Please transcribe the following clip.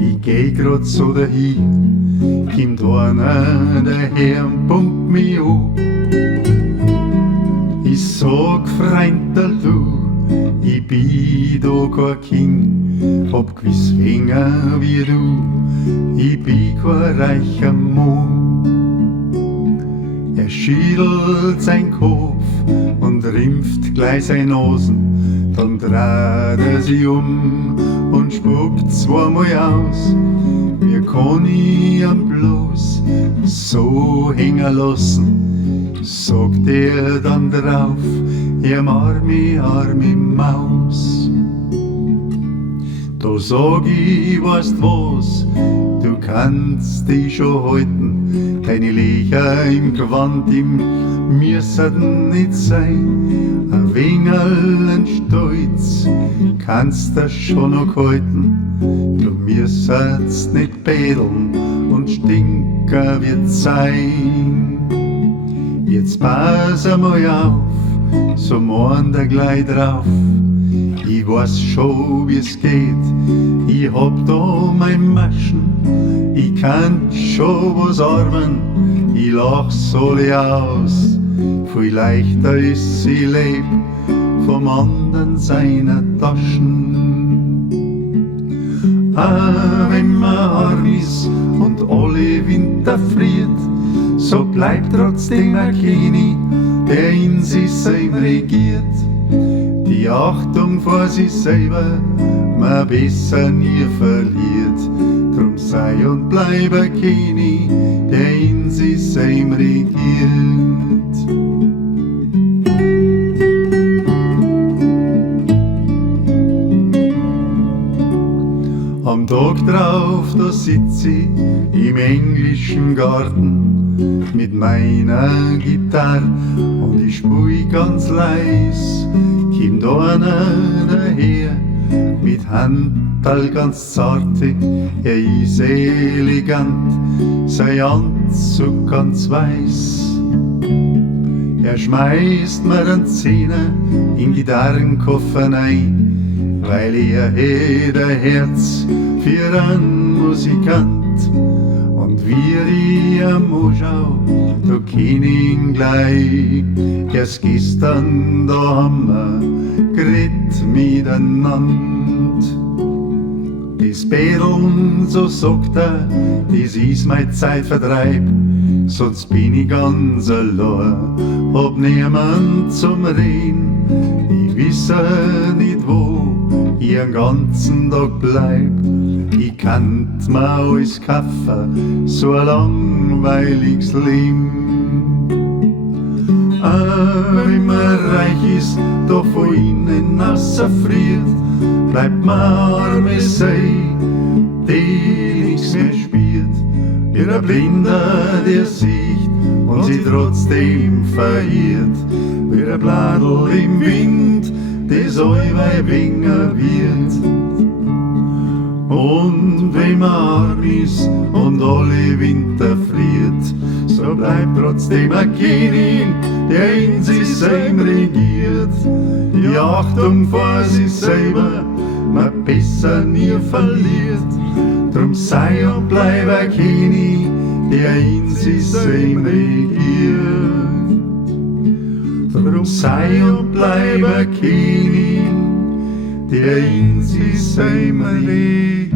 ich geh grad so dahin, kommt einer daher und pumpt mich an. Ich sag, Freundl, du, ich bin da kein Kind, hab gewiss weniger wie du, ich bin kein reicher Mann. Er schüttelt sein Kopf und rimpft gleich sein Nasen, dann dreht er sich um und spuckt zweimal aus. Wie kann ich ihn bloß so hängen lassen, sagt er dann drauf, ihr arme Maus. Da sag ich, weißt was, du kannst dich schon halten, deine Löcher im Gewand, müssen nicht sein. Ein wenig Stolz kannst du schon noch halten, du müsstest nicht bädeln und stinken wird sein. Jetzt pass einmal auf, so morgen da gleich drauf. Ich weiß schon, wie's geht, ich hab da mein Maschen, ich kann schon was armen, ich lach's alle aus. Viel leichter ist sie leb vom anderen seiner Taschen. Wenn man arm ist und alle Winter friert, so bleibt trotzdem ein König, der in sich selber regiert. Die Achtung vor sich selber man besser nie verliert. Drum sei und bleib ein König, der in sich selber regiert. Am Tag drauf, da sitz ich im englischen Garten mit meiner Gitarre und ich spiel ganz leis. Kommt einer daher mit Handball ganz zarte, er ist elegant, sein Anzug ganz weiß. Er schmeißt mir einen Zehner in Gitarrenkoffer ein, weil er hätt ein Herz für einen Musikant. Und wie ich am anschau, da kenn ich ihn gleich. Erst gestern, da haben wir geredet miteinander. Das Bädeln, so sagt er, das ist mein Zeitvertreib. Sonst bin ich ganz allein, hab niemand zum Reden. Ich wisse nicht, wo ich den ganzen Tag bleib. Ich kannt mir alles kaufen, so ein langweiliges Leben. Wenn man reich ist, da von innen außerfriert, bleibt man arme Sei, die nichts mehr spielt. Wie ein Blinder, der sieht und sie trotzdem verirrt. Wie ein Bladel im Wind, das allweil weniger wird. Und wenn man arm ist und alle Winter friert, so bleibt trotzdem ein König, der in sich selber regiert. Die Achtung vor sich selber man besser nie verliert. Drum sei und bleib ein König, der in sich selber regiert. Drum sei und bleib ein König, der in sich selber regiert.